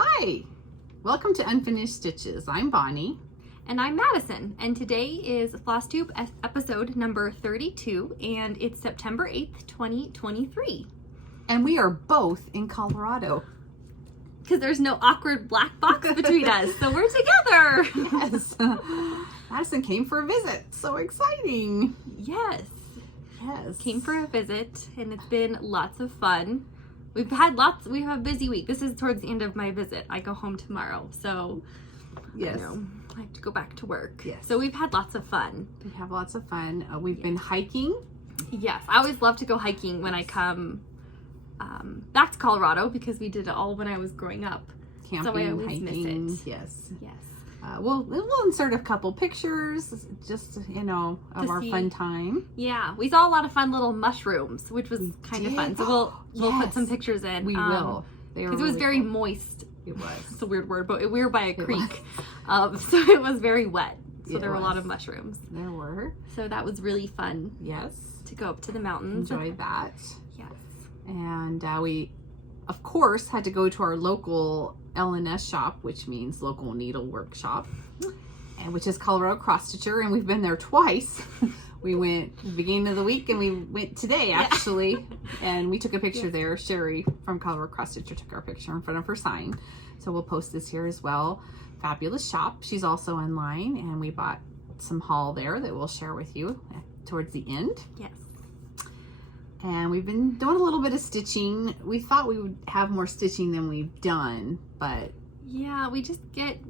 Hi, welcome to Unfinished Stitches. I'm Bonnie. And I'm Madison, and today is Flosstube episode number 32, and it's September 8th, 2023. And we are both in Colorado. Because there's no awkward black box between us, so we're together! Yes. Madison came for a visit. So exciting. Yes. Yes. Came for a visit, and it's been lots of fun. We have a busy week. This is towards the end of my visit. I go home tomorrow, so Yes. I have to go back to work. Yes. So we've had lots of fun. We have lots of fun. We've been hiking. Yes, I always love to go hiking when I come back to Colorado because we did it all when I was growing up. Camping, so I always hiking. miss it. Yes. Yes. We'll insert a couple pictures, just, of our fun time. Yeah, we saw a lot of fun little mushrooms, which was kind of fun. So we'll put some pictures in. We will. Because it was very moist. It was. It's a weird word, but we were by a creek, so it was very wet. So there were a lot of mushrooms. There were. So that was really fun. Yes. To go up to the mountains. Enjoyed that. Yes. And we, of course, had to go to our local LNS shop, which means local needlework shop, and which is Colorado Cross Stitcher, and we've been there twice. We went at the beginning of the week, and we went today actually, and we took a picture there. Sherry from Colorado Cross Stitcher took our picture in front of her sign, so we'll post this here as well. Fabulous shop. She's also online, and we bought some haul there that we'll share with you towards the end. Yes. And we've been doing a little bit of stitching. We thought we would have more stitching than we've done, but yeah, we just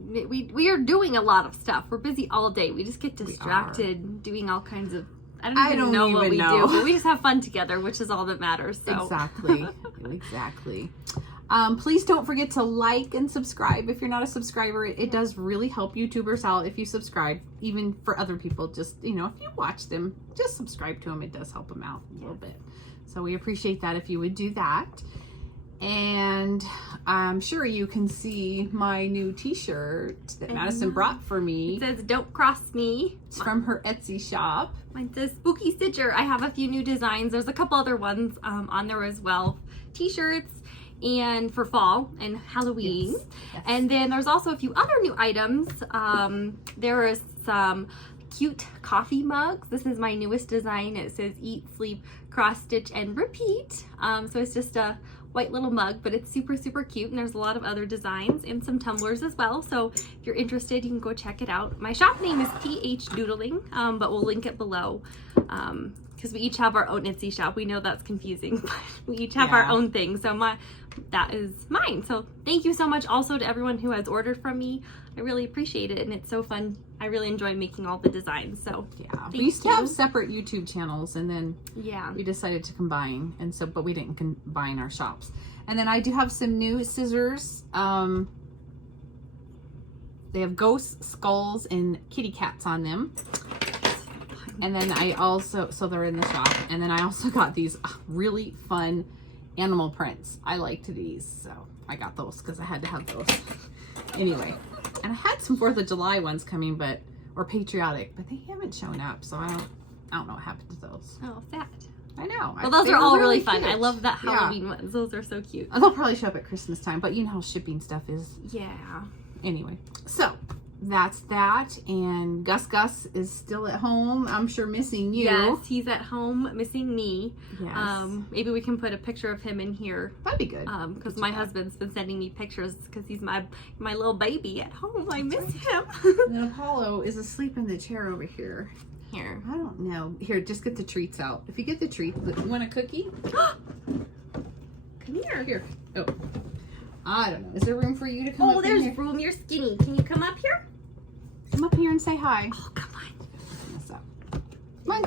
we are doing a lot of stuff. We're busy all day. We just get distracted doing all kinds of, I don't even know what we do, but we just have fun together, which is all that matters. So. Exactly. Exactly. Please don't forget to like and subscribe if you're not a subscriber. It does really help YouTubers out if you subscribe, even for other people. Just, if you watch them, just subscribe to them. It does help them out a little bit. So we appreciate that if you would do that. And I'm sure you can see my new t-shirt that Madison brought for me. It says, "Don't cross me." It's from her Etsy shop. Mine says Spooky Stitcher. I have a few new designs. There's a couple other ones on there as well. T-shirts and for fall and Halloween. Yes. Yes. And then there's also a few other new items. There is some cute coffee mugs. This is my newest design. It says "Eat, Sleep, Cross Stitch, and Repeat." So it's just a white little mug, but it's super, super cute. And there's a lot of other designs and some tumblers as well. So if you're interested, you can go check it out. My shop name is PhDoodling, but we'll link it below. Because we each have our own Etsy shop. We know that's confusing, but we each have our own thing. So that is mine. So thank you so much also to everyone who has ordered from me. I really appreciate it, and it's so fun. I really enjoy making all the designs. So yeah, we used to have separate YouTube channels, and then we decided to combine, and so but we didn't combine our shops. And then I do have some new scissors. They have ghost skulls and kitty cats on them. And then I also, so they're in the shop. And then I also got these really fun animal prints. I liked these, so I got those because I had to have those. Anyway, and I had some 4th of July ones coming, or patriotic, but they haven't shown up, so I don't know what happened to those. Oh, sad. I know. Well, those are all really fun. I love that Halloween ones. Those are so cute. They'll probably show up at Christmas time, but you know how shipping stuff is. Yeah. Anyway, so that's that, and Gus is still at home, I'm sure, missing you. Yes, he's at home missing me. Yes. Maybe we can put a picture of him in here. That'd be good. Because my husband's been sending me pictures because he's my little baby at home. I miss him. And then Apollo is asleep in the chair over here. Here. I don't know. Here, just get the treats out. If you get the treats, you want a cookie? Come here. Here. Oh. I don't know. Is there room for you to come up here? Oh, there's room. You're skinny. Can you come up here? Come up here and say hi. Oh, come on. What's up? Come on.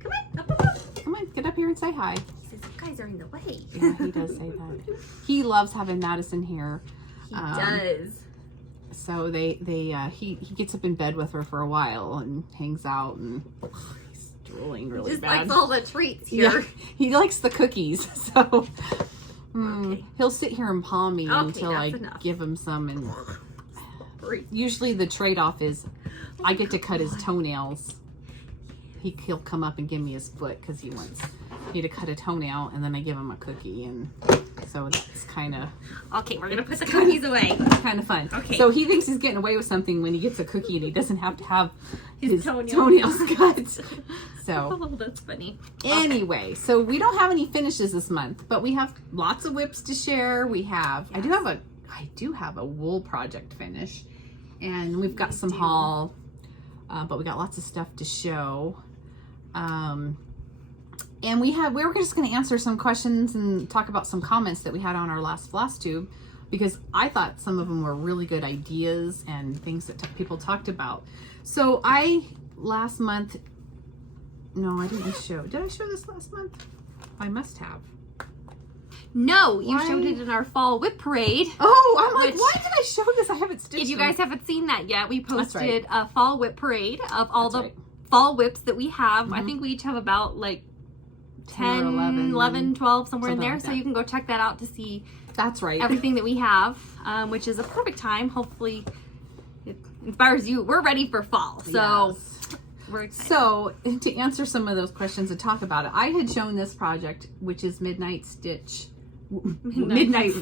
Come on. Up. Come on. Get up here and say hi. He says, "You guys are in the way." Yeah, he does say that. He loves having Madison here. He does. So he gets up in bed with her for a while and hangs out, and he's drooling really just bad. likes all the treats here. Yeah, he likes the cookies, so he'll sit here and paw me until I give him some. And usually the trade-off is I get to cut his toenails. He'll come up and give me his foot because he wants me to cut a toenail, and then I give him a cookie, and So that's kind of Okay, we're gonna put the cookies away. kind of fun. Okay. So he thinks he's getting away with something when he gets a cookie and he doesn't have to have his toenails cut. So Oh, that's funny. anyway, so we don't have any finishes this month, but we have lots of whips to share. We have I do have a wool project finish, and we've got some haul, but we got lots of stuff to show. And we were just going to answer some questions and talk about some comments that we had on our last Flosstube, because I thought some of them were really good ideas and things that people talked about. So last month, no, I didn't show. Did I show this last month? I must have. No, you showed it in our fall whip parade. Oh, I'm like, why did I show this? I haven't stitched If you them. guys haven't seen that yet, we posted right. a fall whip parade of all That's the right. fall whips that we have. I think we each have about like 10, 11, 12, somewhere in there. like So that. you can go check that out to see That's right. everything that we have, which is a perfect time. Hopefully it inspires you. We're ready for fall. So Yes. we're excited. So to answer some of those questions and talk about it, I had shown this project, which is Midnight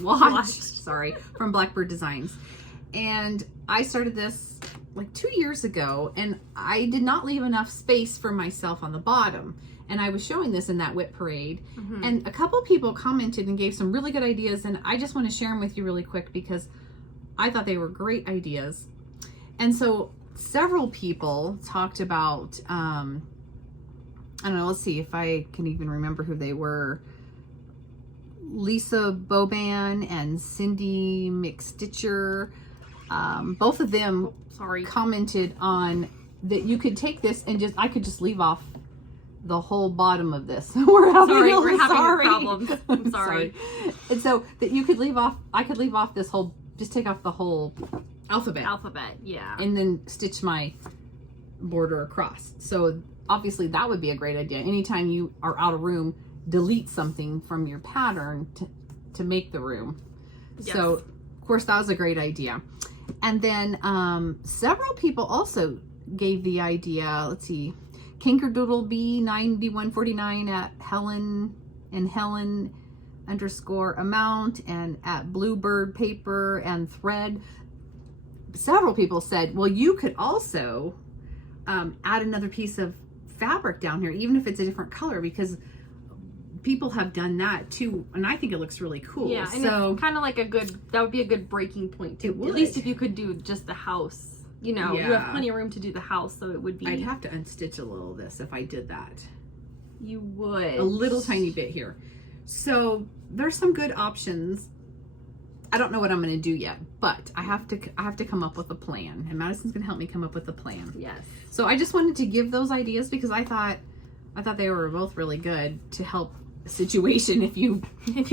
Watch, sorry, from Blackbird Designs. And I started this like 2 years ago, and I did not leave enough space for myself on the bottom. And I was showing this in that whip parade, and a couple people commented and gave some really good ideas, and I just want to share them with you really quick because I thought they were great ideas. And so several people talked about, I don't know, let's see if I can even remember who they were. Lisa Boban and Cindy McStitcher, both of them commented on that you could take this and I could just leave off the whole bottom of this. We're having problems. I'm sorry. And so that you could I could leave off this whole, just take off the whole alphabet, yeah, and then stitch my border across. So obviously that would be a great idea. Anytime you are out of room, delete something from your pattern to make the room. Yes. So of course that was a great idea. And then several people also gave the idea, let's see, Kinkerdoodle B 9149 at Helen _amount and at Bluebird Paper and Thread. Several people said, well, you could also add another piece of fabric down here, even if it's a different color, because people have done that too, and I think it looks really cool. Yeah, and so it's kind of like that would be a good breaking point too. At least if you could do just the house. You know, you have plenty of room to do the house, so it would be... I'd have to unstitch a little of this if I did that. You would. A little tiny bit here. So there's some good options. I don't know what I'm going to do yet, but I have to come up with a plan, and Madison's going to help me come up with a plan. Yes. So I just wanted to give those ideas because I thought they were both really good to help a situation if you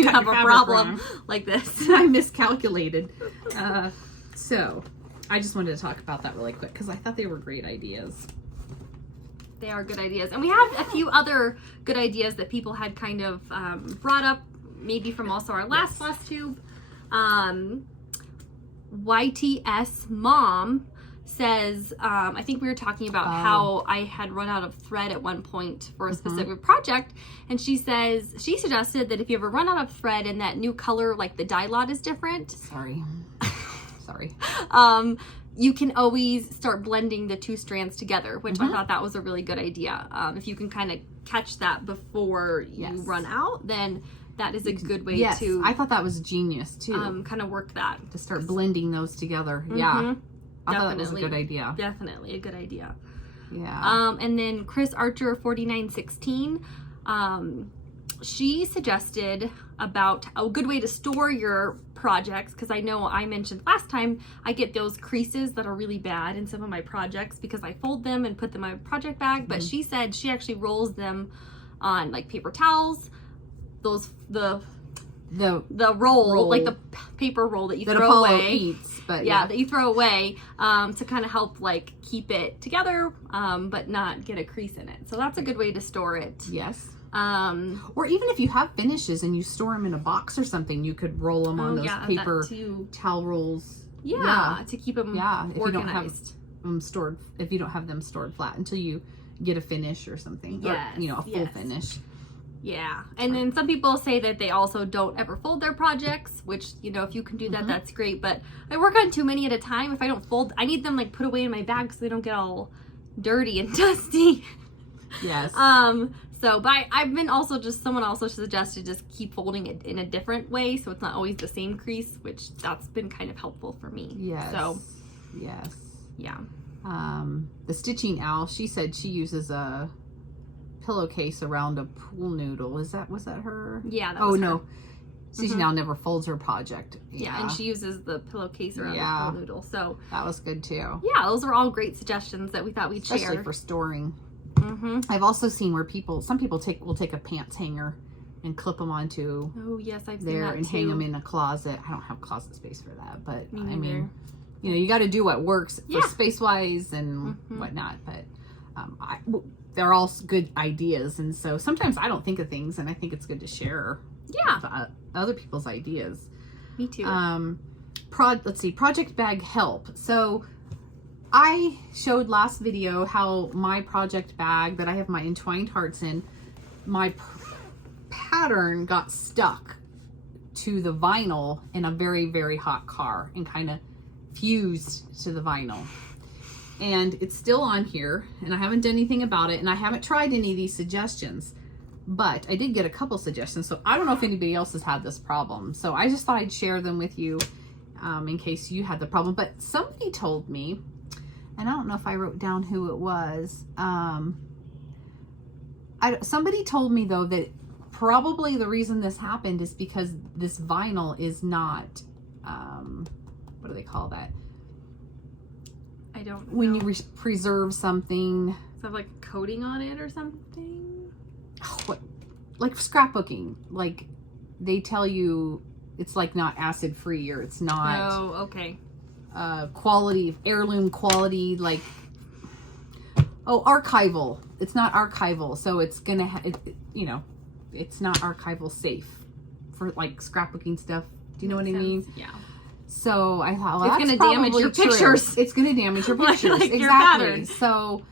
have a problem like this. I miscalculated. So I just wanted to talk about that really quick because I thought they were great ideas. They are good ideas. And we have a few other good ideas that people had kind of brought up, maybe from also our last Flosstube. YTS Mom says, I think we were talking about how I had run out of thread at one point for a specific project. And she says, she suggested that if you ever run out of thread and that new color, like the dye lot is different. Sorry. You can always start blending the two strands together, which I thought that was a really good idea. If you can kind of catch that before you run out, then that is a good way to... I thought that was genius too. Kind of work that. To start blending those together. Yeah. I thought that was a good idea. Definitely a good idea. Yeah. And then Chris Archer 4916, she suggested about a good way to store your projects, because I know I mentioned last time I get those creases that are really bad in some of my projects because I fold them and put them in my project bag, but she said she actually rolls them on like paper towels, the roll, like the paper roll that you throw away. Eats, but that you throw away to kind of help like keep it together, but not get a crease in it. So that's a good way to store it. Yes. Or even if you have finishes and you store them in a box or something, you could roll them on those paper towel rolls. To keep them if organized. You don't have them stored, if you don't have them stored flat until you get a finish or something. Yes. Or, a full finish. Yeah, and then some people say that they also don't ever fold their projects, which, you know, if you can do that, that's great. But I work on too many at a time. If I don't fold, I need them like put away in my bag so they don't get all dirty and dusty. Yes. So, but I've been someone also suggested just keep folding it in a different way so it's not always the same crease, which that's been kind of helpful for me. Yes. So, yes. yeah. The Stitching Owl, she said she uses a pillowcase around a pool noodle. Was that her? Yeah, that was her. No. Stitching Owl never folds her project. Yeah, and she uses the pillowcase around the pool noodle. So that was good too. Yeah, those are all great suggestions that we thought we'd share. Especially for storing. I've also seen where some people will take a pants hanger and clip them onto I've seen there that and too. hang them in a closet. I don't have closet space for that, but Me I neither. mean, you know, you got to do what works for Yeah. space wise and whatnot. But they're all good ideas, and so sometimes I don't think of things, and I think it's good to share. Other people's ideas. Me too. Let's see, project bag help. So I showed last video how my project bag that I have my entwined hearts in, my pattern got stuck to the vinyl in a very, very hot car and kind of fused to the vinyl. And it's still on here, and I haven't done anything about it, and I haven't tried any of these suggestions, but I did get a couple suggestions. So I don't know if anybody else has had this problem. So I just thought I'd share them with you in case you had the problem. But somebody told me, and I don't know if I wrote down who it was. Somebody told me though that probably the reason this happened is because this vinyl is not, what do they call that? I don't know. When you preserve something. Does it have like a coating on it or something? What, like scrapbooking, like they tell you it's like not acid free, or it's not quality, heirloom quality, like archival. It's not archival, so it's gonna it's not archival safe for like scrapbooking stuff. Do you know what I mean? Yeah. So I thought, well, it's that's gonna damage probably your true. pictures. It's gonna damage your pictures. like exactly. Your pattern. So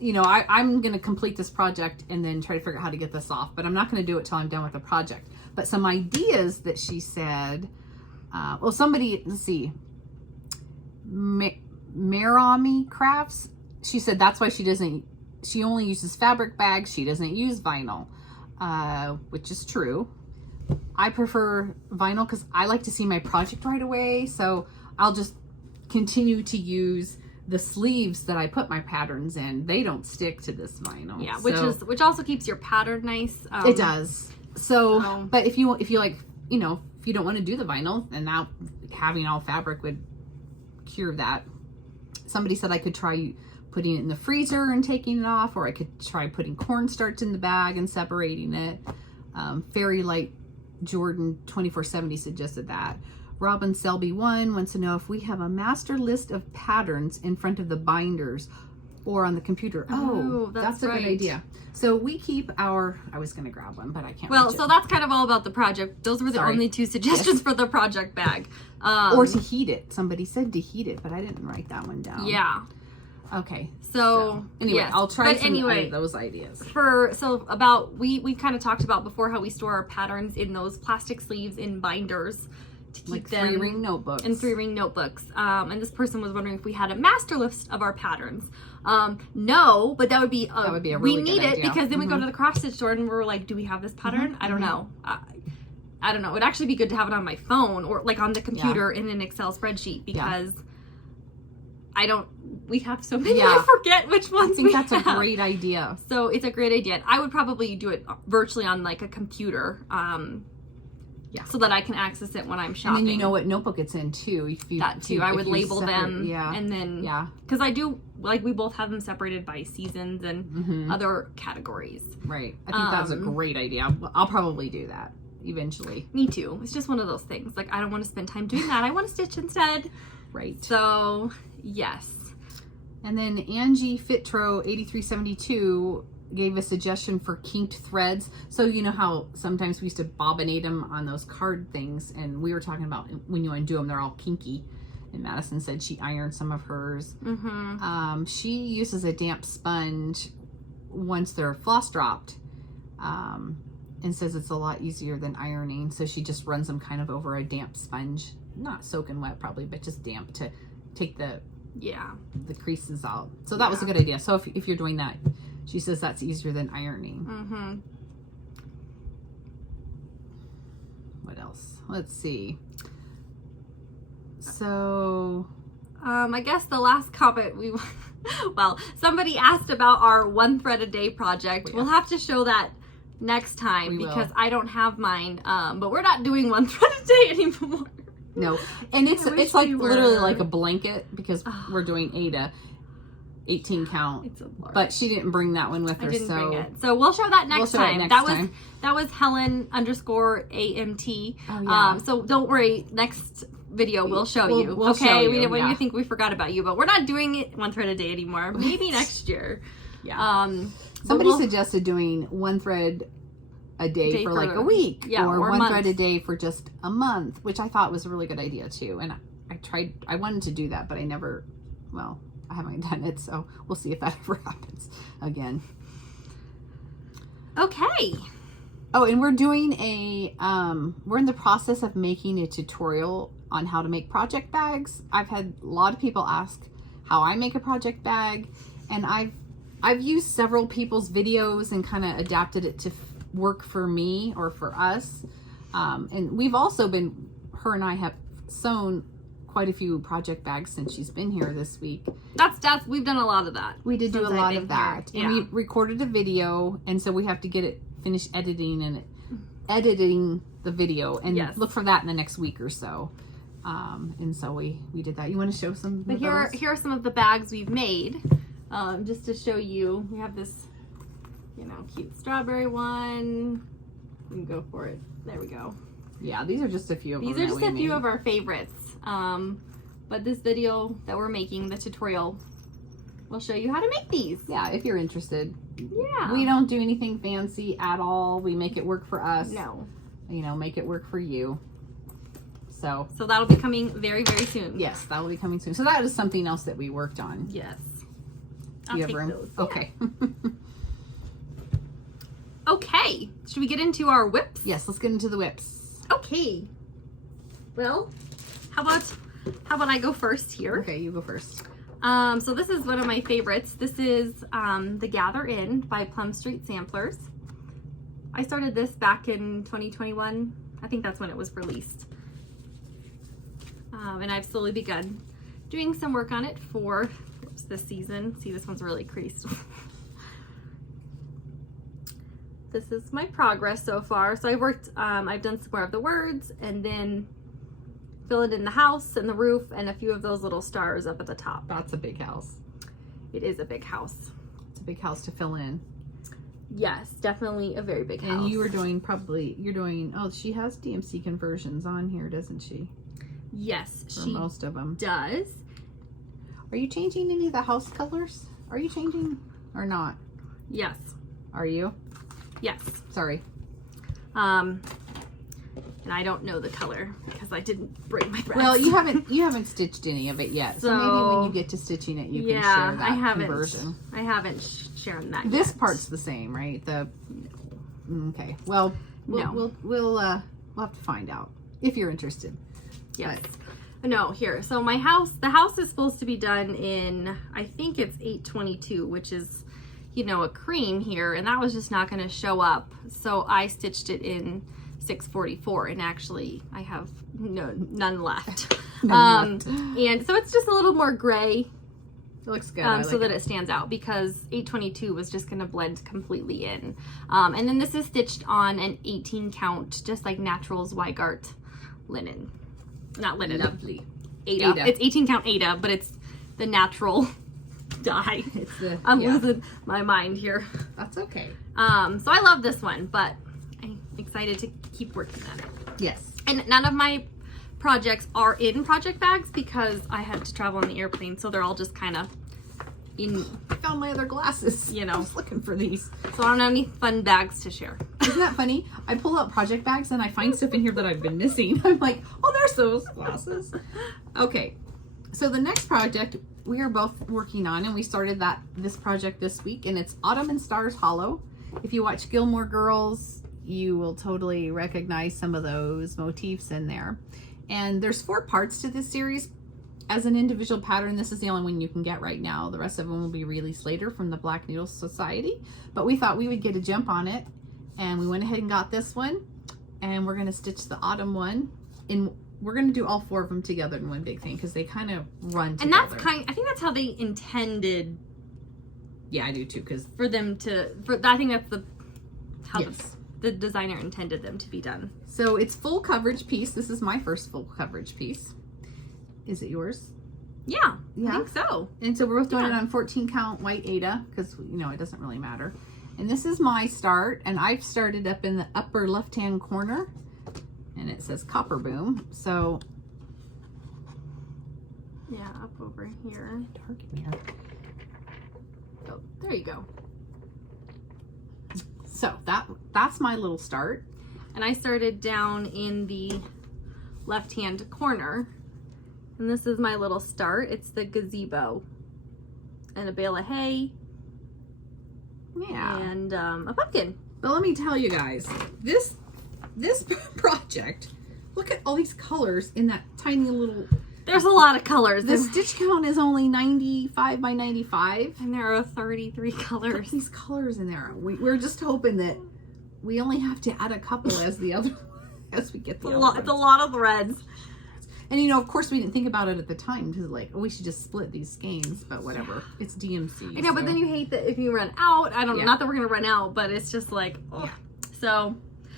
you know, I'm going to complete this project and then try to figure out how to get this off. But I'm not going to do it till I'm done with the project. But some ideas that she said, somebody, let's see, Marami Crafts, she said that's why she only uses fabric bags. She doesn't use vinyl, which is true. I prefer vinyl because I like to see my project right away. So I'll just continue to use the sleeves that I put my patterns in. They don't stick to this vinyl. Yeah, which also keeps your pattern nice. It does. So, but if you like, you know, if you don't want to do the vinyl, and now having all fabric would cure that. Somebody said I could try putting it in the freezer and taking it off, or I could try putting cornstarch in the bag and separating it. Fairy Light Jordan 2470 suggested that. Robin Selby 1 wants to know if we have a master list of patterns in front of the binders or on the computer. Oh, that's a good idea. So we keep our, I was going to grab one, but I can't. Well, so that's kind of all about the project. Those were the only two suggestions for the project bag. Or to heat it. Somebody said to heat it, but I didn't write that one down. Yeah. Okay. So anyway, yes. I'll try some of those ideas. We kind of talked about before how we store our patterns in those plastic sleeves in binders to keep like them 3-ring notebooks. And 3-ring notebooks. And this person was wondering if we had a master list of our patterns. No, but that would be a really we need good it idea. because then we go to the cross stitch store and we're like, do we have this pattern? I don't know. I don't know. It'd actually be good to have it on my phone or like on the computer in an Excel spreadsheet because we have so many, I forget which ones we have. I think that's a great idea. So it's a great idea. And I would probably do it virtually on like a computer. So that I can access it when I'm shopping. And then you know what notebook it's in too. I would label them and then, because I do, like we both have them separated by seasons and other categories. Right. I think that's a great idea. I'll probably do that eventually. Me too. It's just one of those things. Like I don't want to spend time doing that. I want to stitch instead. Right. So, yes. And then Angie Fitro 8372 gave a suggestion for kinked threads. So you know how sometimes we used to bobbinate them on those card things, and we were talking about when you undo them, they're all kinky. And Madison said she ironed some of hers. She uses a damp sponge once they're floss dropped and says it's a lot easier than ironing. So she just runs them kind of over a damp sponge, not soaking wet probably, but just damp to take the creases out. So that was a good idea. So if you're doing that, she says that's easier than ironing. Mm-hmm. What else? Let's see. So I guess the last comment well, somebody asked about our 1 thread a day project. We'll have to show that next time because I don't have mine. But we're not doing 1 thread a day anymore. No, and it's like literally like a blanket because we're doing 18 count. It's a large. But she didn't bring that one with her. I didn't bring it. So we'll show that next time. That was Helen_AMT. Oh, yeah. So don't worry, next video we'll show you. We'll show you. We didn't want you to think we forgot about you, but we're not doing it 1 thread a day anymore. Maybe next year. Yeah. Somebody suggested doing 1 thread a day for like a week, or 1 thread a day for just a month, which I thought was a really good idea too. And I wanted to do that, but I haven't done it, so we'll see if that ever happens again. Okay. Oh, and we're doing we're in the process of making a tutorial on how to make project bags. I've had a lot of people ask how I make a project bag, and I've used several people's videos and kind of adapted it to work for me or for us. And we've also her and I have sewn quite a few project bags since she's been here this week. We've done a lot of that. We did do a lot of that. And we recorded a video, and so we have to get it finished editing the video and look for that in the next week or so. And so we did that. You want to show some? But here are some of the bags we've made. Just to show you, we have this, cute strawberry one. We can go for it. There we go. Yeah, these are just a few of them. These are just a few of our favorites. But this video that we're making, the tutorial, will show you how to make these. Yeah, if you're interested. Yeah. We don't do anything fancy at all. We make it work for us. No. Make it work for you. So that'll be coming very, very soon. Yes, that will be coming soon. So that is something else that we worked on. Yes. Do you have room? Those. Okay. Okay. Should we get into our whips? Yes, let's get into the whips. Okay. Well, how about I go first here? Okay, you go first. So this is one of my favorites. This is the Gather In by Plum Street Samplers. I started this back in 2021. I think that's when it was released. And I've slowly begun doing some work on it for this season. See, this one's really creased. This is my progress so far. So I've done some more of the words and then filled in the house and the roof and a few of those little stars up at the top. That's a big house. It is a big house. It's a big house to fill in. Yes, definitely a very big house. And you were doing she has DMC conversions on here, doesn't she? Yes, for most of them. Does. Are you changing any of the house colors? Are you changing or not? Yes. Are you? Yes. Sorry. And I don't know the color because I didn't bring my threads. Well, you haven't stitched any of it yet, so maybe when you get to stitching it, you can share that conversion. I haven't shared that. This yet. part's the same, right? Okay. Well, we'll have to find out if you're interested. Yes. No, here. So the house is supposed to be done in, I think it's 822, which is, a cream here, and that was just not going to show up. So I stitched it in 644, and actually I have none left. And so it's just a little more gray. It looks good. So that it stands out, because 822 was just going to blend completely in. And then this is stitched on an 18 count, just like Naturals Weigart linen. Not linen. Lovely. Ada. It's 18 count Ada, but it's the natural dye. I'm losing my mind here. That's okay. So I love this one, but I'm excited to keep working on it. Yes. And none of my projects are in project bags because I had to travel on the airplane, so they're all just kind of in. I found my other glasses. I was looking for these. So I don't have any fun bags to share. Isn't that funny? I pull out project bags and I find stuff in here that I've been missing. I'm like, oh, there's those glasses. Okay. So the next project we are both working on, and we started this project this week, and it's Autumn and Stars Hollow. If you watch Gilmore Girls, you will totally recognize some of those motifs in there. And there's 4 parts to this series. As an individual pattern, this is the only one you can get right now. The rest of them will be released later from the Black Needle Society. But we thought we would get a jump on it, and we went ahead and got this one. And we're going to stitch the autumn one. We're going to do all 4 of them together in one big thing because they kind of run together. And that's I think that's how they intended. Yeah, I do too. Because for them to, I think that's how yes. the designer intended them to be done. So it's full coverage piece. This is my first full coverage piece. Is it yours? Yeah, I think so. And so we're both doing it on 14 count white Aida because, you know, it doesn't really matter. And this is my start, and I've started up in the upper left-hand corner, and it says Copper Boom. So, yeah, up over here. Dark in here. Oh, there you go. So that's my little start. And I started down in the left-hand corner, and this is my little start. It's the gazebo and a bale of hay. Yeah. And a pumpkin. But let me tell you guys, this project, look at all these colors in that tiny little... There's a lot of colors. The stitch count is only 95 by 95. And there are 33 Look colors. at these colors in there. We're just hoping that we only have to add a couple as the other as we get the other ones. It's a lot of threads. And you know, of course, we didn't think about it at the time because, like, oh, we should just split these skeins, but whatever. It's DMC. I know, but then you hate that if you run out. I don't know, not that we're gonna run out, but it's just like, oh. Yeah. So,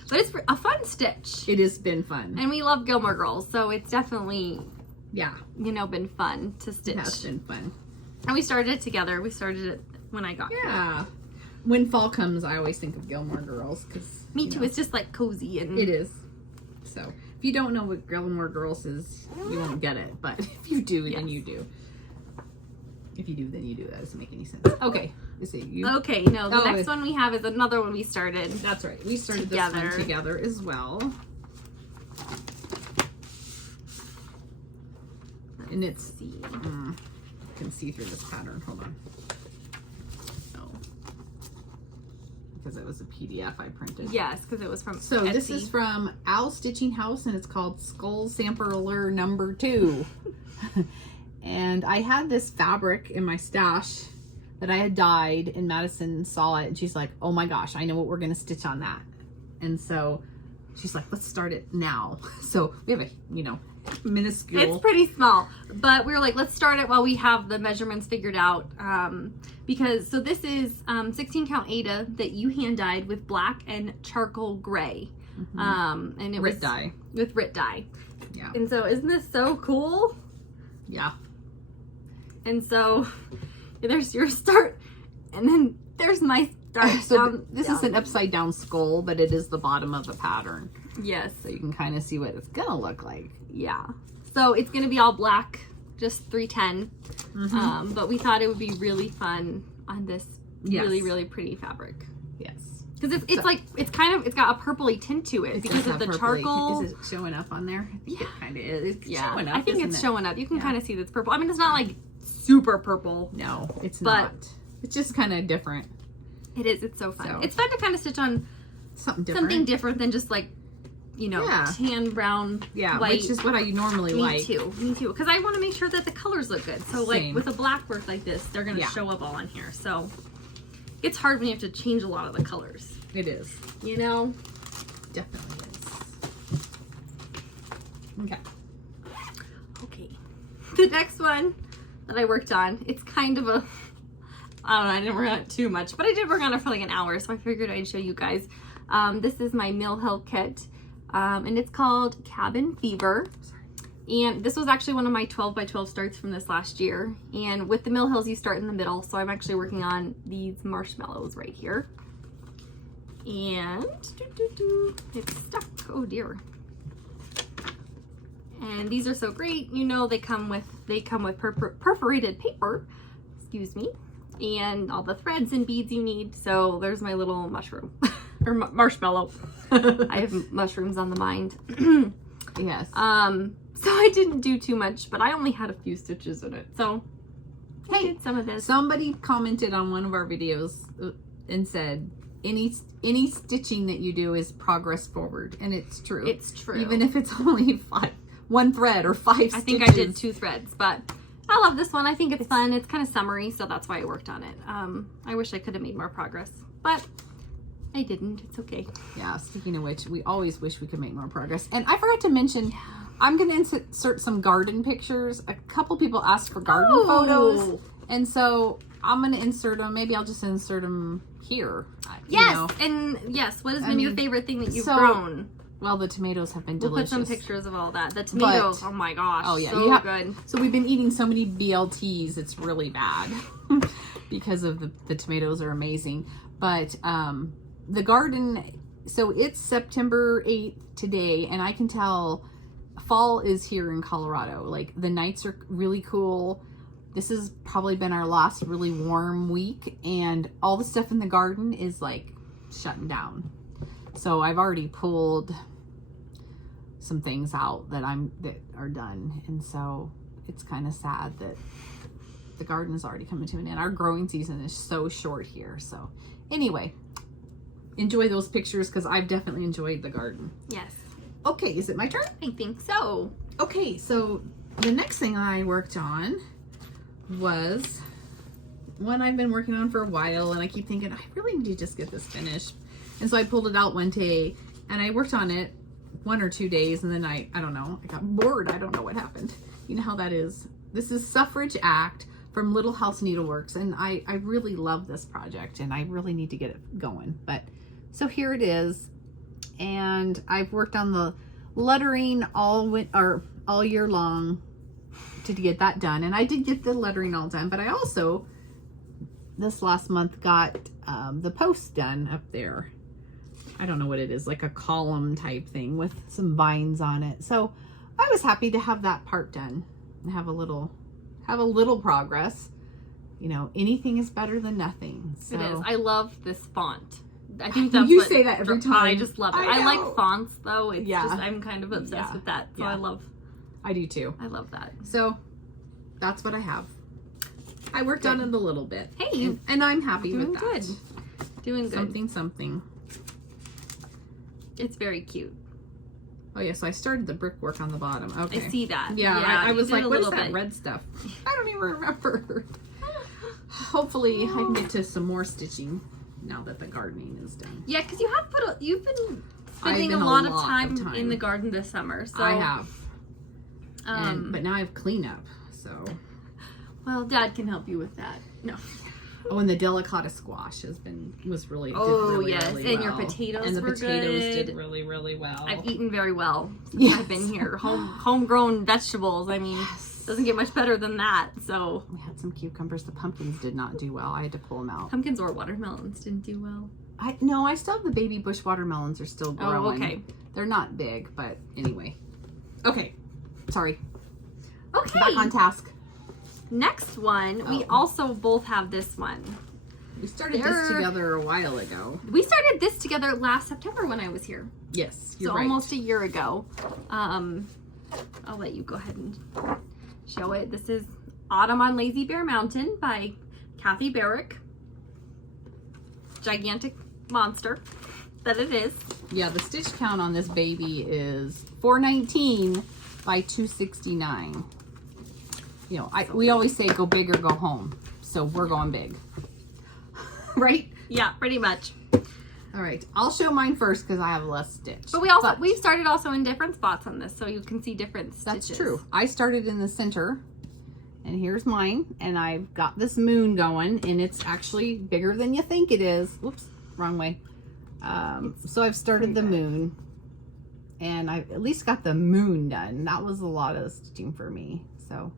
but it's a fun stitch. It has been fun, and we love Gilmore Girls, so it's definitely, yeah, you know, been fun to stitch. It has been fun, and we started it together. We started it when I got here. When fall comes, I always think of Gilmore Girls because me too. It's just like cozy and it is. So. If you don't know what Gilmore Girls is, you won't get it. But if you do, then you do. If you do, then you do. That doesn't make any sense. Okay. Is it you? Okay. No, the next one we have is another one we started. That's right. We started this one together as well. And it's... I can see through this pattern. Hold on. Because it was a PDF I printed. Yes, because it was from So Etsy. This is from Owl Stitching House, and it's called Skull Sampler number 2. And I had this fabric in my stash that I had dyed, and Madison saw it, and she's like, oh my gosh, I know what we're going to stitch on that. And so she's like, let's start it now. So we have a, you know, minuscule. It's pretty small, but we were like, let's start it while we have the measurements figured out. Because, so this is 16 count Aida that you hand dyed with black and charcoal gray. And it was dye. With Rit dye. Yeah. And so isn't this so cool? Yeah. And so there's your start, and then there's my start. So this is an upside down skull, but it is the bottom of the pattern. Yes. So you can kind of see what it's gonna look like. Yeah. So it's gonna be all black, just 310. But we thought it would be really fun on this really, really pretty fabric. Yes. Because it's like, it's got a purpley tint to it because of the charcoal. Is it showing up on there? I think it kind of is. It's showing up, I think it's showing up. You can kind of see that's purple. I mean, it's not like super purple. No, it's not. It's just kind of different. It is. It's so fun. So, it's fun to kind of stitch on something different than just like, you know, tan, brown, white. Which is what I normally like. Me too. Because I want to make sure that the colors look good. So like with a black work like this, they're going to show up all on here. So it's hard when you have to change a lot of the colors. It is. You know? Definitely is. Okay. Okay. The next one that I worked on, it's kind of a, I don't know, I didn't work on it too much, but I did work on it for like an hour, so I figured I'd show you guys. This is my Mill Hill kit, and it's called Cabin Fever. And this was actually one of my 12 by 12 starts from this last year. And with the Mill Hills, you start in the middle, so I'm actually working on these marshmallows right here. And it's stuck. Oh dear. And these are so great. You know, they come with perforated paper, excuse me, and all the threads and beads you need. So there's my little mushroom or marshmallow. I have mushrooms on the mind. Yes. So I didn't do too much, but I only had a few stitches in it. So I did some of this. Somebody commented on one of our videos and said, any stitching that you do is progress forward, and it's true. It's true. Even if it's only one thread or 5 stitches. I think I did 2 threads, but I love this one. I think it's fun. It's kind of summery, so that's why I worked on it. I wish I could have made more progress, but I didn't. It's okay. Yeah, speaking of which, we always wish we could make more progress. And I forgot to mention, I'm going to insert some garden pictures. A couple people asked for garden photos, and so I'm going to insert them. Maybe I'll just insert them here. Yes, and yes, what has been your favorite thing that you've grown? Well, the tomatoes have been We'll delicious. put some pictures of all that. The tomatoes, oh my gosh, so good. So we've been eating so many BLTs, it's really bad because of the tomatoes are amazing. But the garden, so it's September 8th today, and I can tell fall is here in Colorado. Like, the nights are really cool. This has probably been our last really warm week, and all the stuff in the garden is like shutting down. So I've already pulled some things out that are done, and so it's kind of sad that the garden is already coming to an end. Our growing season is so short here. So anyway, enjoy those pictures because I've definitely enjoyed the garden. Yes. Okay, is it my turn? I think so. Okay, so the next thing I worked on was one I've been working on for a while, and I keep thinking I really need to just get this finished. And so I pulled it out one day and I worked on it 1 or 2 days, and then I don't know, I got bored. I don't know what happened. You know how that is. This is Suffrage Act from Little House Needleworks, and I really love this project, and I really need to get it going. But so here it is, and I've worked on the lettering all year long to get that done, and I did get the lettering all done. But I also this last month got the post done up there. I don't know what it is, like a column type thing with some vines on it. So I was happy to have that part done and have a little progress. You know, anything is better than nothing. So. It is. I love this font. I think that's you say that every time. I just love it. I like fonts though. It's just, I'm kind of obsessed with that. So I do too. I love that. So that's what I have. I worked on it a little bit. Hey, and I'm happy with that. Good. Doing good. Something. It's very cute. Oh yeah, so I started the brickwork on the bottom. Okay. I see that. Yeah, I was like, what is that red stuff? I don't even remember. Hopefully I can get to some more stitching now that the gardening is done. Yeah, because you've been spending a lot of time in the garden this summer. So I have. But now I have cleanup, so. Well, Dad can help you with that. No. Oh, and the delicata squash was really yes, really and well. your potatoes and the were potatoes good. did really, really well. I've eaten very well since I've been here. Homegrown vegetables. I mean, doesn't get much better than that. So we had some cucumbers. The pumpkins did not do well. I had to pull them out. Pumpkins or watermelons didn't do well. No, I still have the baby bush watermelons are still growing. Oh, okay. They're not big, but anyway. Okay. Sorry. Okay. Back on task. Next one, we also both have this one. We started this together a while ago. We started this together last September when I was here. Yes, you're right. Almost a year ago. I'll let you go ahead and show it. This is Autumn on Lazy Bear Mountain by Kathy Barrick. Gigantic monster that it is. Yeah, the stitch count on this baby is 419 by 269. You know, we always say go big or go home. So we're going big. Right? Yeah, pretty much. All right. I'll show mine first because I have less stitch. But we've started also in different spots on this, so you can see different stitches. That's true. I started in the center, and here's mine, and I've got this moon going, and it's actually bigger than you think it is. Whoops, wrong way. So I've started the moon, and I've at least got the moon done. That was a lot of stitching for me, so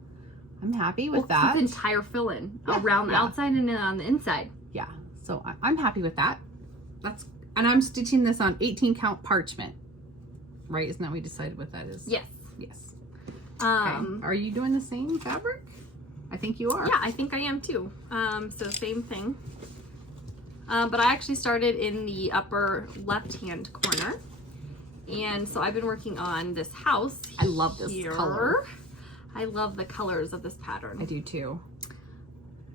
I'm happy with that. The entire fill-in around the outside and then on the inside. Yeah, so I'm happy with that. And I'm stitching this on 18 count parchment, right? Isn't that what we decided what that is? Yes. Yes. Okay. Are you doing the same fabric? I think you are. Yeah, I think I am too. So same thing. But I actually started in the upper left-hand corner. And so I've been working on this house. I love this color. I love the colors of this pattern. I do too.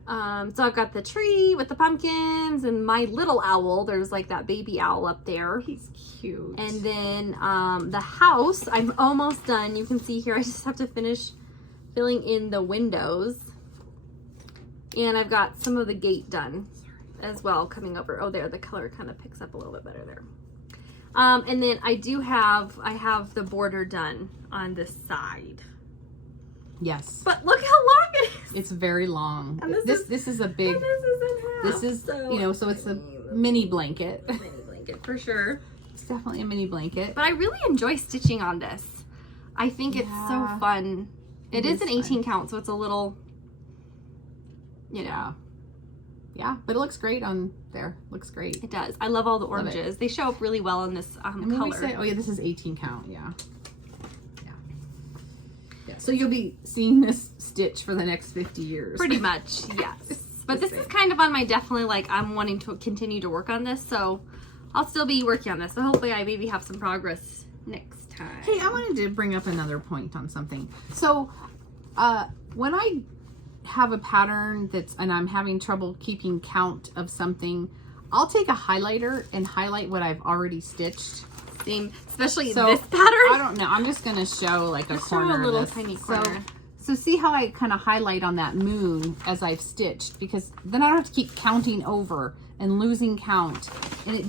So I've got the tree with the pumpkins and my little owl. There's like that baby owl up there. He's cute. And then the house, I'm almost done. You can see here, I just have to finish filling in the windows. And I've got some of the gate done as well coming over. Oh, there, the color kind of picks up a little bit better there. And then I have the border done on this side. Yes. But look how long it is. It's very long. And This is a big, and this is in half. this is, you know, so it's a mini blanket. Mini blanket for sure. It's definitely a mini blanket. But I really enjoy stitching on this. I think it's so fun. It is an 18 count, so it's a little, you know. Yeah, but it looks great on there. Looks great. It does. I love all the oranges. They show up really well in this color. Oh yeah, this is 18 count. Yeah. So you'll be seeing this stitch for the next 50 years. Pretty much, yes. But this is kind of on my definitely like I'm wanting to continue to work on this, so I'll still be working on this. So hopefully I maybe have some progress next time. Hey, I wanted to bring up another point on something. So when I have a pattern and I'm having trouble keeping count of something, I'll take a highlighter and highlight what I've already stitched. Same, especially this pattern. I don't know. I'm just going to show like a corner. A little of this. tiny corner. So see how I kind of highlight on that moon as I've stitched, because then I don't have to keep counting over and losing count. And it,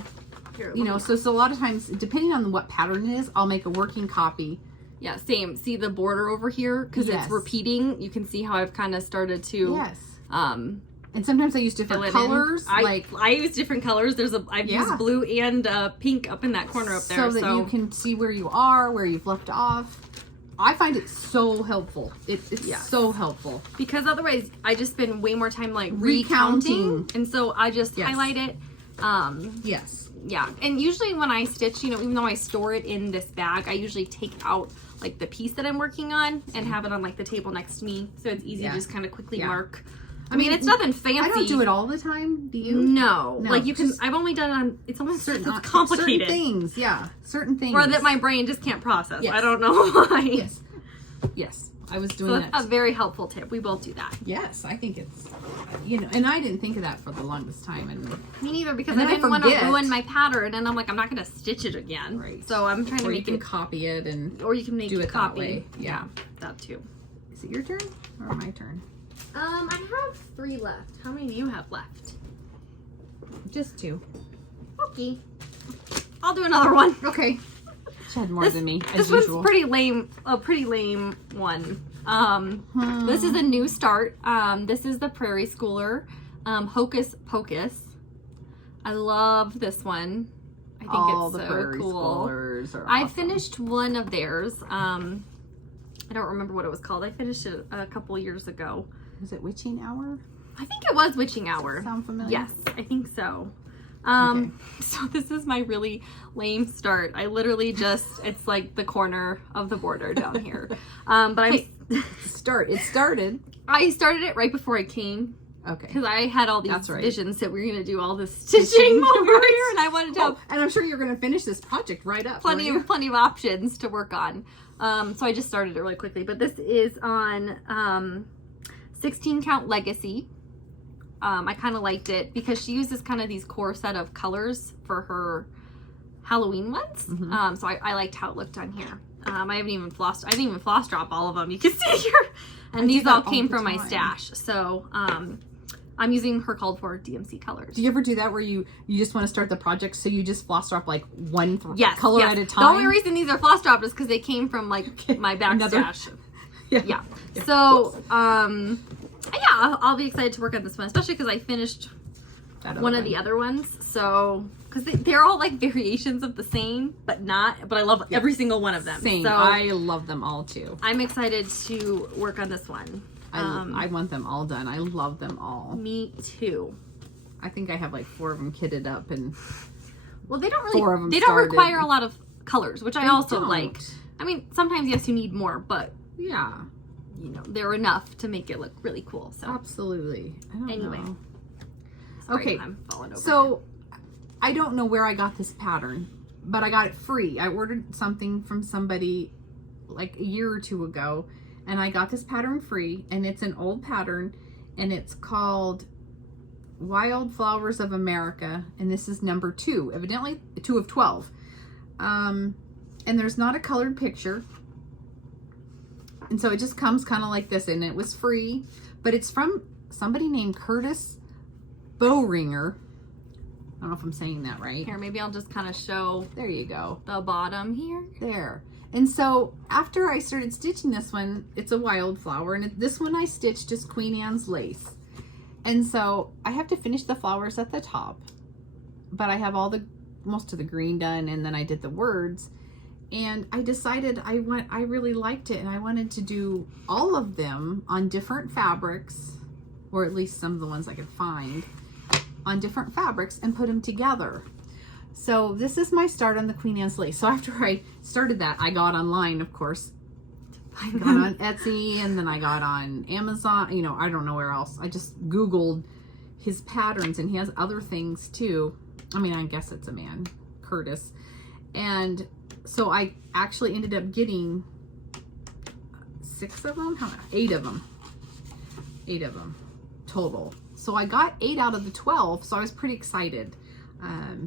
you know, so a lot of times, depending on what pattern it is, I'll make a working copy. Yeah, same. See the border over here? Because it's repeating. You can see how I've kind of started to... And sometimes I use different colors. I use different colors. I've used blue and pink up in that corner up there. So that you can see where you are, where you've left off. I find it so helpful. It's so helpful. Because otherwise, I just spend way more time like recounting. And so I just highlight it. Yeah. And usually when I stitch, you know, even though I store it in this bag, I usually take out like the piece that I'm working on and have it on like the table next to me. So it's easy to just kind of quickly mark. I mean, it's nothing fancy. I don't do it all the time. Do you? No. Like you can, I've only done it on, it's almost certain complicated. Certain things, certain things. Or that my brain just can't process. I don't know why. Yes. I was doing that. That's a very helpful tip. We both do that. Yes, I think it's, you know, and I didn't think of that for the longest time. And me neither, because I didn't want to ruin my pattern, and I'm like, I'm not going to stitch it again. Right. So I'm trying to make it. Copy it and. Or you can make do it it copy. That way. Yeah, that too. Is it your turn or my turn? I have 3 left. How many do you have left? Just 2. Okay. I'll do another one. Okay. She had more than me, as this usual. One's pretty lame. A pretty lame one. This is a new start. This is the Prairie Schooler, Hocus Pocus. I love this one. I think it's the so Prairie cool. Schoolers are I awesome. finished one of theirs. I don't remember what it was called. I finished it a couple years ago. Was it Witching Hour? I think it was Witching Hour. Sound familiar? Yes, I think so. So this is my really lame start. I literally just, it's like the corner of the border down here. But It started. I started it right before I came. Okay. Because I had all these right. visions that we were going to do all this stitching over here, and I wanted to have and I'm sure you're going to finish this project right up. plenty of options to work on. So I just started it really quickly. But this is on 16 count Legacy. I kind of liked it because she uses kind of these core set of colors for her Halloween ones. So I liked how it looked on here. I didn't even floss drop all of them. You can see here. And these all came from my stash. So I'm using her called for DMC colors. Do you ever do that where you just want to start the project, so you just floss drop like one color at a time? The only reason these are floss dropped is because they came from like my back stash. Yeah. So yeah, I'll be excited to work on this one, especially because I finished one of the other ones. So because they're all like variations of the same, but I love every single one of them. Same. So I love them all too. I'm excited to work on this one. I want them all done. I love them all. Me too. I think I have like 4 of them kitted up, and well, they don't really. 4 of them they don't require a lot of colors, which I also like. I mean, sometimes yes, you need more, but yeah, you know, they're enough to make it look really cool. So absolutely. I don't know. Sorry, okay, I'm falling over. So I don't know where I got this pattern, but I got it free. I ordered something from somebody like a year or 2 ago, and I got this pattern free, and it's an old pattern, and it's called Wildflowers of America, and this is number 2, evidently 2 of 12. And there's not a colored picture, and so it just comes kind of like this, and it was free, but it's from somebody named Curtis Bowringer. I don't know if I'm saying that right. Here, maybe I'll just kind of show. There you go. The bottom here. There. And so after I started stitching this one, it's a wildflower, and this one I stitched just Queen Anne's lace. And so I have to finish the flowers at the top, but I have most of the green done, and then I did the words, and I decided I really liked it, and I wanted to do all of them on different fabrics, or at least some of the ones I could find on different fabrics, and put them together. So this is my start on the Queen Anne's lace. So after I started that, I got online, of course. I got on Etsy, and then I got on Amazon, you know, I don't know where else. I just Googled his patterns, and he has other things too. I mean, I guess it's a man, Curtis. And so I actually ended up getting 6 of them, 8 of them. 8 of them total. So I got 8 out of the 12, so I was pretty excited.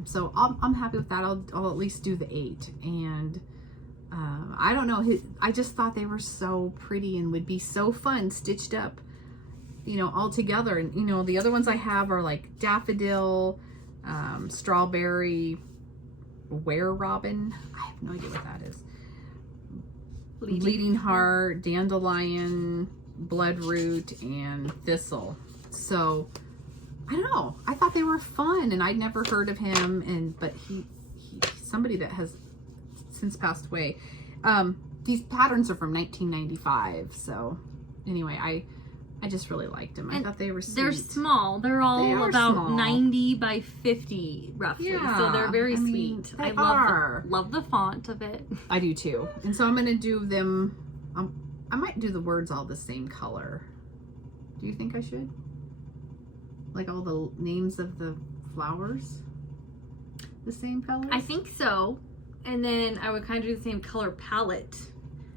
So I'm happy with that. I'll at least do the 8. And I don't know, I just thought they were so pretty and would be so fun stitched up, you know, all together. And you know, the other ones I have are like daffodil, strawberry, were robin. I have no idea what that is. Bleeding heart, dandelion, bloodroot, and thistle. So I don't know, I thought they were fun, and I'd never heard of him, but he somebody that has since passed away. These patterns are from 1995, so anyway, I just really liked them. I thought they were sweet. They're small. They're all about small. 90 by 50 roughly. Yeah, so they're very mean, sweet. They love the font of it. I do too. And so I'm going to do them, I might do the words all the same color. Do you think I should? Like all the names of the flowers the same color? I think so. And then I would kind of do the same color palette.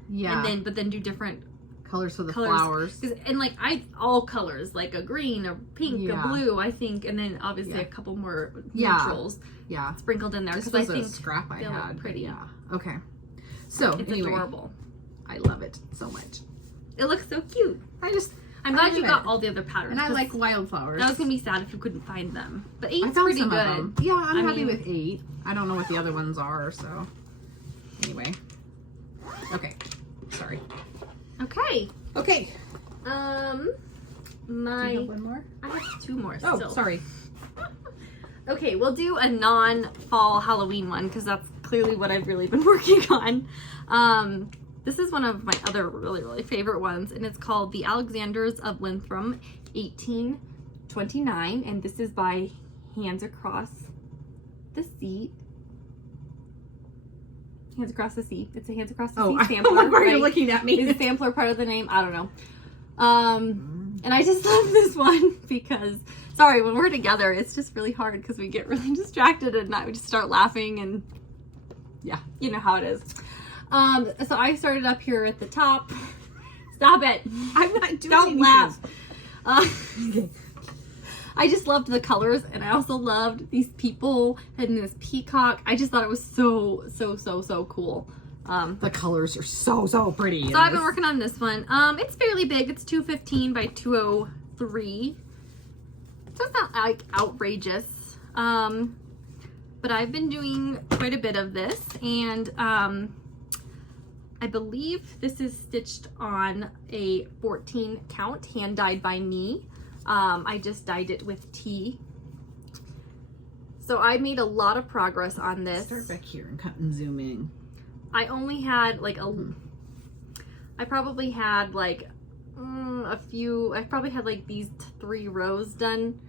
Yeah. But then do different colors for the flowers. And like all colors, like a green, a pink, a blue, I think, and then obviously a couple more neutrals. Yeah. Sprinkled in there, because I think a scrap I had. Pretty. Yeah. Okay. So it's anyway, adorable. I love it so much. It looks so cute. I'm glad you got all the other patterns. And I like wildflowers. That was gonna be sad if you couldn't find them. But 8's pretty good. Yeah, I'm happy with 8. I don't know what the other ones are, so anyway. Okay. Sorry. Okay. Okay. Do you have one more? I have 2 more Oh, still. sorry. Okay, we'll do a non-fall Halloween one because that's clearly what I've really been working on. This is one of my other really, really favorite ones, and it's called The Alexanders of Linthrum, 1829, and this is by Hands Across the Sea. Hands Across the Sea. It's a Hands Across the Sea sampler. Why are you right? looking at me? Is the sampler part of the name? I don't know. And I just love this one because, sorry, when we're together, it's just really hard because we get really distracted and we just start laughing, and yeah, you know how it is. So I started up here at the top. Stop it. I'm not doing Don't anything. laugh. Okay. I just loved the colors, and I also loved these people and this peacock. I just thought it was so cool. The colors are so pretty. So I've been working on this one. It's fairly big. It's 215 by 203. So it's not like outrageous. But I've been doing quite a bit of this, and I believe this is stitched on a 14 count, hand dyed by me. I just dyed it with tea. So I made a lot of progress on this. Start back here and cut and zoom in. I only had like I probably had like a few, I probably had like these 3 rows done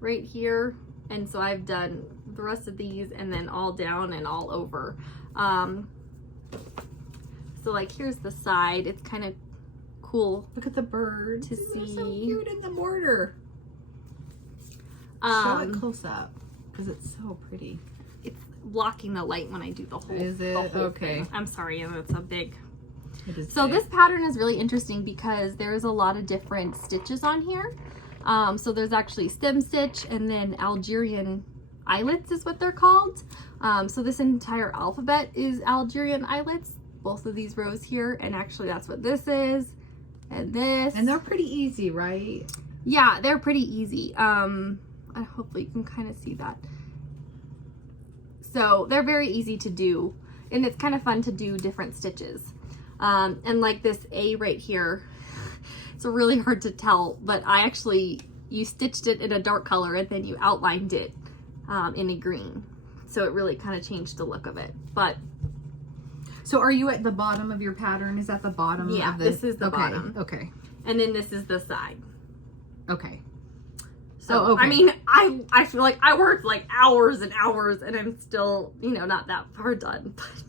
right here. And so I've done the rest of these and then all down and all over. So like here's the side. It's kind of cool. Look at the birds. To They're see. so cute in the border. Show it close up because it's so pretty. It's blocking the light when I do the whole. Is it? the whole Okay. thing. I'm sorry, and it's a big. It is So big. this pattern is really interesting because there's a lot of different stitches on here. So there's actually stem stitch and then Algerian eyelets is what they're called. So this entire alphabet is Algerian eyelets, both of these rows here, and actually that's what this is, and this. And they're pretty easy, right? Yeah, they're pretty easy. Hopefully you can kind of see that. So they're very easy to do, and it's kind of fun to do different stitches. And like this A right here, it's really hard to tell, but you stitched it in a dark color and then you outlined it in a green. So it really kind of changed the look of it. But so are you at the bottom of your pattern? Is that the bottom? Yeah, of this is the bottom. Okay. And then this is the side. Okay. So, okay. I mean, I feel like I worked like hours and hours and I'm still, not that far done. But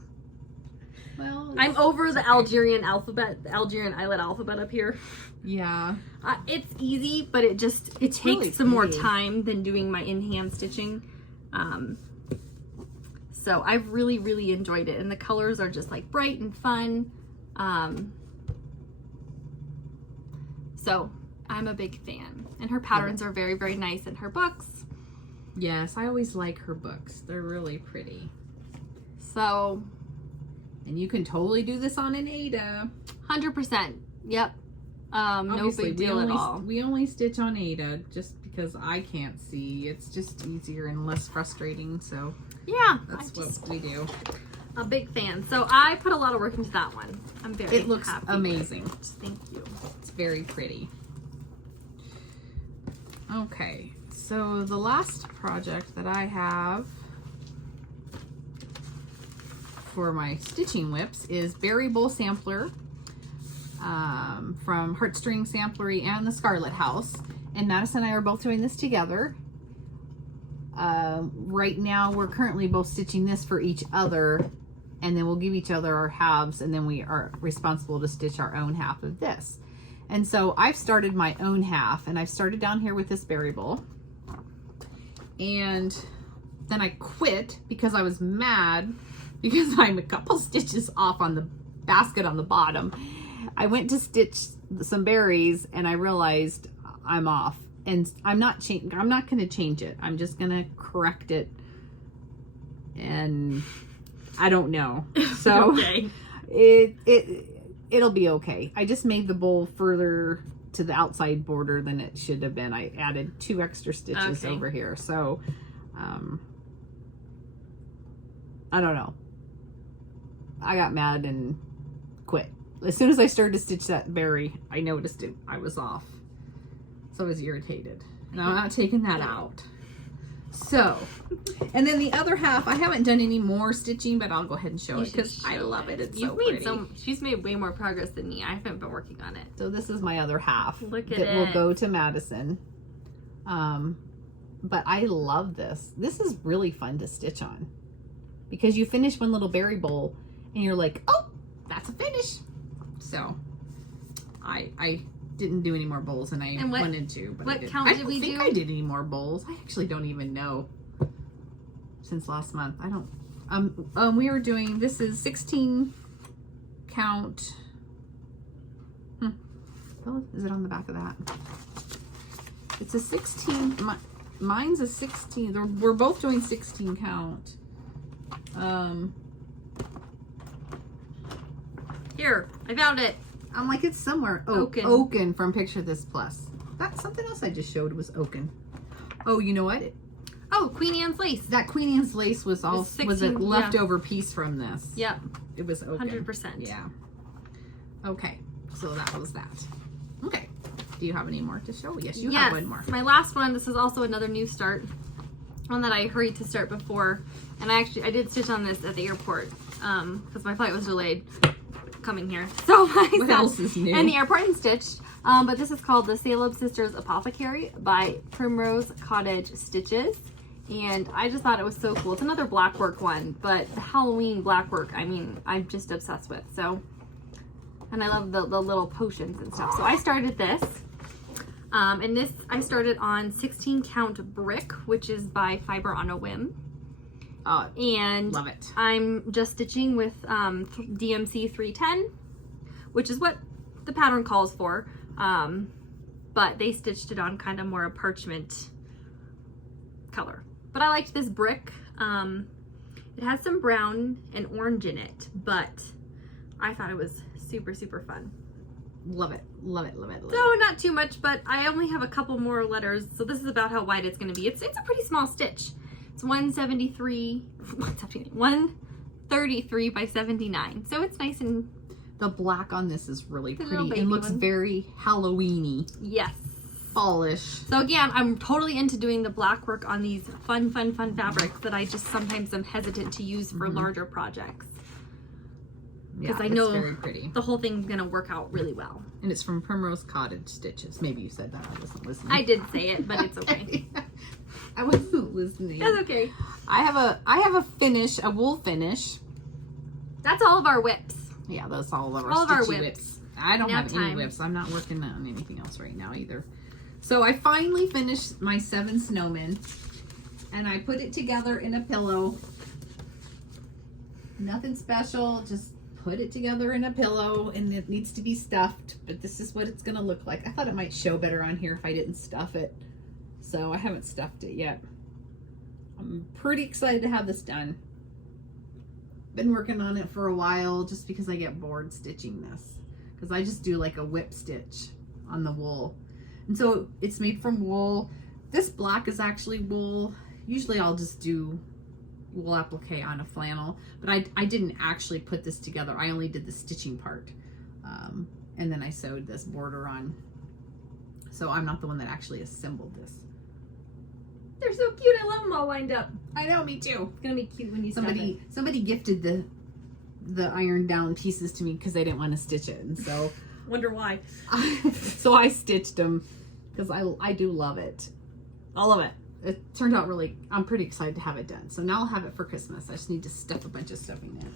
well, I'm over the Algerian alphabet, the Algerian eyelet alphabet up here. Yeah. It's easy, but it takes really some more pretty. time than doing my in-hand stitching. So I've really, really enjoyed it. And the colors are just like bright and fun. So I'm a big fan. And her patterns are very, very nice in her books. Yes, I always like her books. They're really pretty. So. And you can totally do this on an Ada. 100%. Yep. No big deal at all. We only stitch on Ada just because I can't see. It's just easier and less frustrating. So yeah, that's what we do. A big fan. So I put a lot of work into that one. I'm very happy. It looks amazing. Thank you. It's very pretty. Okay, so the last project that I have for my stitching whips is Berry Bowl Sampler from Heartstring Samplery and the Scarlet House. And Madison and I are both doing this together. Right now we're currently both stitching this for each other, and then we'll give each other our halves, and then we are responsible to stitch our own half of this. And so I've started my own half, and I've started down here with this berry bowl. And then I quit because I was mad because I'm a couple stitches off on the basket on the bottom. I went to stitch some berries and I realized I'm off. And I'm not going to change it. I'm just going to correct it. And I don't know. So okay. It'll be okay. I just made the bowl further to the outside border than it should have been. I added 2 extra stitches over here. So, I don't know. I got mad and quit. As soon as I started to stitch that berry, I noticed it. I was off. So I was irritated. And I'm not taking that out. So, and then the other half, I haven't done any more stitching, but I'll go ahead and show it because I love it. It's so pretty. She's made way more progress than me. I haven't been working on it. So this is my other half. Look at that it. will go to Madison. But I love this. This is really fun to stitch on because you finish one little berry bowl and you're like, oh, that's a finish. So I didn't do any more bowls than I wanted to, but what I didn't. count did we do? I don't think I did any more bowls. I actually don't even know. Since last month, I don't. We were doing, this is 16 count. Oh, is it on the back of that? It's a 16. Mine's a 16. We're both doing 16 count. Here, I found it. I'm like, it's somewhere. Oh, Oaken from Picture This Plus. That's something else I just showed was Oaken. Oh, you know what? Oh, Queen Anne's lace. That Queen Anne's lace was a leftover piece from this. Yep. It was Oaken. 100%. Yeah. Okay, so that was that. Okay. Do you have any more to show? Yes, you have one more. My last one. This is also another new start. One that I hurried to start before, and I did stitch on this at the airport because my flight was delayed coming here. So what else is new? In the airport and stitched. But this is called the Salem Sisters Apothecary by Primrose Cottage Stitches. And I just thought it was so cool. It's another black work one, but the Halloween black work, I mean, I'm just obsessed with. So, and I love the little potions and stuff. So I started this. And this I started on 16 count brick, which is by Fiber on a Whim. And love it. I'm just stitching with DMC 310, which is what the pattern calls for. But but they stitched it on kind of more a parchment color. But I liked this brick. It has some brown and orange in it, but I thought it was super, super fun. Love it, love it, love it, love So it. not too much, but I only have a couple more letters, so this is about how wide it's going to be. It's a pretty small stitch. It's 133 by 79, so it's nice and... The black on this is really The little pretty. It baby looks one. very Halloween-y, Yes. fallish. So again, I'm totally into doing the black work on these fun fabrics that I just sometimes am hesitant to use for larger projects. Because Yeah, I know it's very pretty. the whole thing's going to work out really well. And it's from Primrose Cottage Stitches. Maybe you said that. I wasn't listening. I did say it, but it's okay. I wasn't listening. That's okay. I have a finish, a wool finish. That's all of our whips. Yeah, that's all of our All of our stitchy whips. I don't Nap have any time. whips. I'm not working on anything else right now either. So I finally finished my 7 snowmen, and I put it together in a pillow. Nothing special, just put it together in a pillow, and it needs to be stuffed, but this is what it's gonna look like. I thought it might show better on here if I didn't stuff it, so I haven't stuffed it yet. I'm pretty excited to have this done. Been working on it for a while just because I get bored stitching this, because I just do like a whip stitch on the wool, and so it's made from wool. This black is actually wool. Usually I'll just do wool applique on a flannel, but I didn't actually put this together. I only did the stitching part, and then I sewed this border on, so I'm not the one that actually assembled this. They're so cute. I love them all lined up. I know, me too. It's going to be cute when you stuff it. Somebody gifted the ironed down pieces to me because they didn't want to stitch it, and so Wonder why. so I stitched them because I do love it. All of it. It turned out really, I'm pretty excited to have it done. So now I'll have it for Christmas. I just need to stuff a bunch of stuff in there.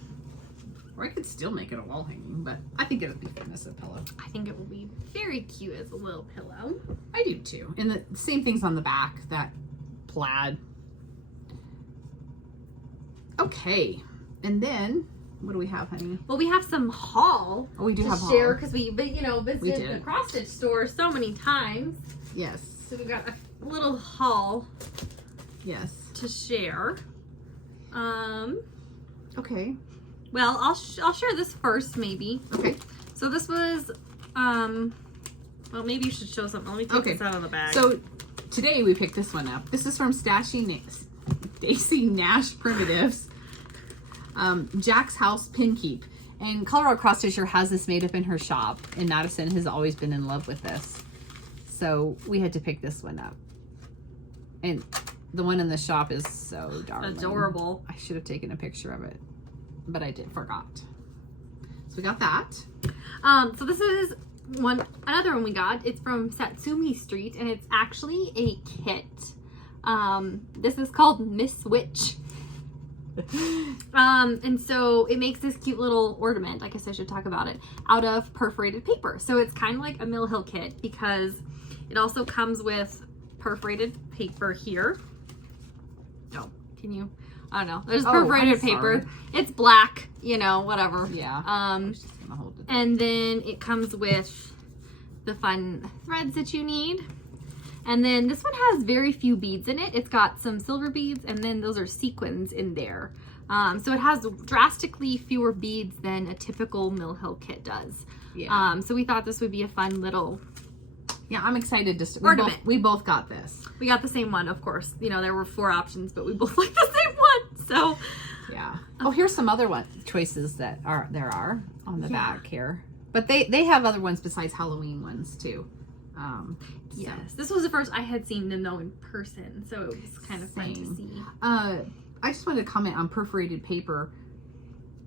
Or I could still make it a wall hanging, but I think it'll be fun as a pillow. I think it will be very cute as a little pillow. I do too. And the same things on the back, that plaid. Okay. And then, what do we have, honey? Well, we have some haul Oh, we do to have share haul. because we visited the cross stitch store so many times. Yes. So we got a little haul Yes. to share. Okay. Well, I'll share this first, maybe. Okay. So this was, well, maybe you should show something. Let me take this out of the bag. So today we picked this one up. This is from Stacy Nash Primitives. Jack's House Pin Keep. And Colorado Cross Stitcher has this made up in her shop, and Madison has always been in love with this. So we had to pick this one up. And the one in the shop is so darling. Adorable. I should have taken a picture of it, but I forgot. So we got that. So this is another one we got. It's from Satsumi Street, and it's actually a kit. This is called Miss Witch. And so it makes this cute little ornament, I guess I should talk about it, out of perforated paper. So it's kind of like a Mill Hill kit because it also comes with perforated paper here. Oh, can you? I don't know. There's perforated paper. It's black, you know, whatever. Yeah. I was just gonna hold it. And then it comes with the fun threads that you need. And then this one has very few beads in it. It's got some silver beads, and then those are sequins in there. So it has drastically fewer beads than a typical Mill Hill kit does. Yeah. So we thought this would be a fun little Yeah, I'm excited to ornament. We both got this. We got the same one, of course. You know, there were 4 options, but we both like the same one. So Yeah. Oh, here's some other choices that there are on the back here. But they have other ones besides Halloween ones too. yes, this was the first I had seen them though in person, so it was kind of fun to see. I just wanted to comment on perforated paper.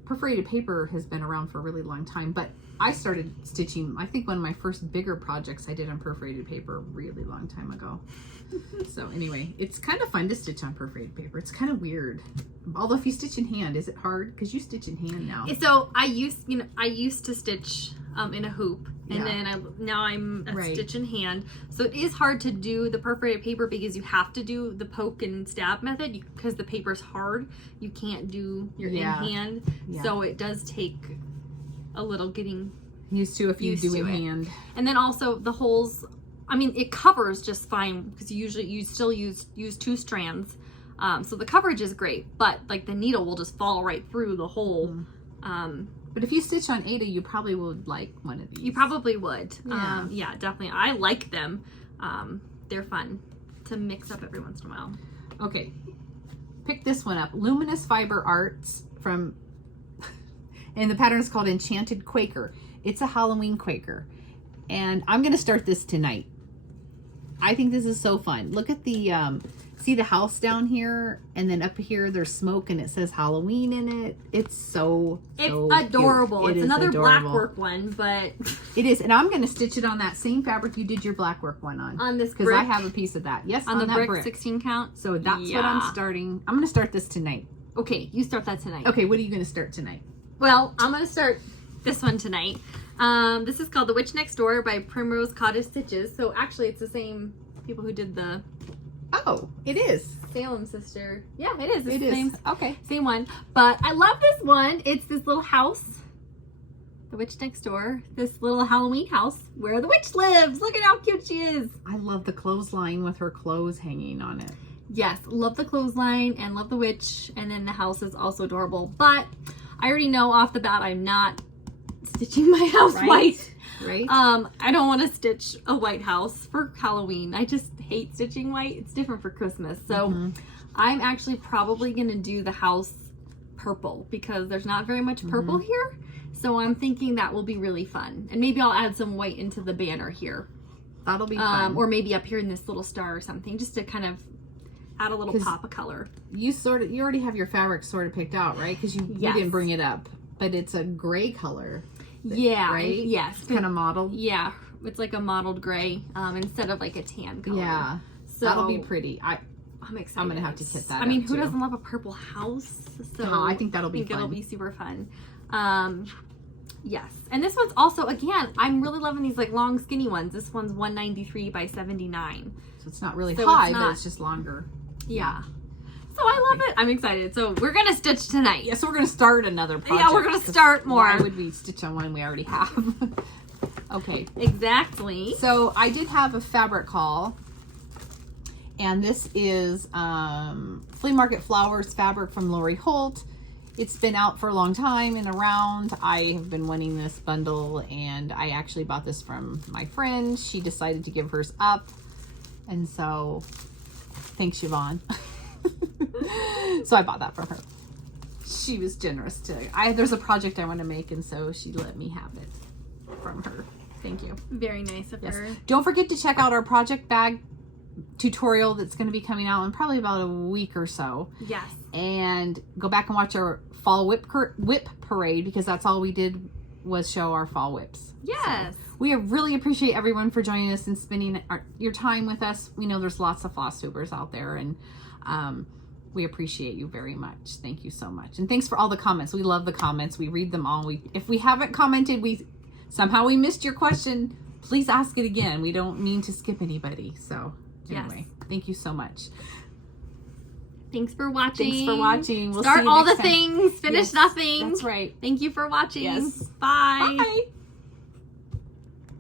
Perforated paper has been around for a really long time, but I started stitching, I think one of my first bigger projects I did on perforated paper a really long time ago. So anyway, it's kind of fun to stitch on perforated paper. It's kind of weird. Although if you stitch in hand, is it hard? Because you stitch in hand now. So I used to stitch in a hoop, and then now I'm a stitch in hand. So it is hard to do the perforated paper because you have to do the poke and stab method because the paper's hard. You can't do your in hand. Yeah. So it does take a little getting used to if you do in hand. And then also the holes I mean, it covers just fine because you still use 2 strands. So the coverage is great, but like the needle will just fall right through the hole. But if you stitch on Ada, you probably would like one of these. You probably would. Yeah. Yeah, definitely. I like them. They're fun to mix up every once in a while. Okay. Pick this one up. Luminous Fiber Arts from, and the pattern is called Enchanted Quaker. It's a Halloween Quaker. And I'm going to start this tonight. I think this is so fun. Look at the, see the house down here? And then up here, there's smoke and it says Halloween in it. It's so adorable. Cute. It's another black work one, but... It is. And I'm going to stitch it on that same fabric you did your black work one on. On this brick. Because I have a piece of that. Yes, on the that brick 16 count. So that's what I'm starting. I'm going to start this tonight. Okay, you start that tonight. Okay, what are you going to start tonight? Well, I'm going to start this one tonight. This is called The Witch Next Door by Primrose Cottage Stitches. So actually it's the same people who did the... Oh, it is. Salem Sister. Yeah, it is. It's it the is. Same, okay. Same one. But I love this one. It's this little house. The Witch Next Door. This little Halloween house where the witch lives. Look at how cute she is. I love the clothesline with her clothes hanging on it. Yes, love the clothesline and love the witch. And then the house is also adorable. But I already know off the bat I'm not stitching my house white. Right. I don't want to stitch a white house for Halloween. I just hate stitching white. It's different for Christmas. So I'm actually probably going to do the house purple because there's not very much purple here. So I'm thinking that will be really fun. And maybe I'll add some white into the banner here. That'll be fun. Or maybe up here in this little star or something, just to kind of add a little pop of color. You already have your fabric sort of picked out, right? Because you didn't bring it up, but it's a gray color. Yeah. Right? Yes. Kind of modeled. Yeah. It's like a mottled gray instead of like a tan color. Yeah. So that'll be pretty. I'm excited. I'm going to have to kit that I mean, up who too. doesn't love a purple house? So I think that'll be fun. It'll be super fun. Yes. And this one's also, again, I'm really loving these like long skinny ones. This one's 193 by 79. So it's not really high, but it's just longer. Yeah. So I love it. I'm excited. So we're going to stitch tonight. Yeah, so we're going to start another project. Yeah, we're going to start more. Why would we stitch on one we already have? Okay. Exactly. So I did have a fabric haul. And this is Flea Market Flowers fabric from Lori Holt. It's been out for a long time and around. I have been wanting this bundle, and I actually bought this from my friend. She decided to give hers up. And so, thanks, Siobhan. So I bought that from her. She was generous too. There's a project I want to make, and so she let me have it from her. Thank you. Very nice of her. Don't forget to check out our project bag tutorial that's going to be coming out in probably about a week or so. Yes. And go back and watch our fall whip parade, because that's all we did was show our fall whips. Yes. So we really appreciate everyone for joining us and spending your time with us. We know there's lots of Flosstubers out there, and we appreciate you very much. Thank you so much. And thanks for all the comments. We love the comments. We read them all. If we haven't commented, somehow we missed your question, please ask it again. We don't mean to skip anybody. So anyway, thank you so much. Thanks for watching. We'll start see you all next the time. things, finish nothing. That's right. Thank you for watching. Yes. Bye. Bye.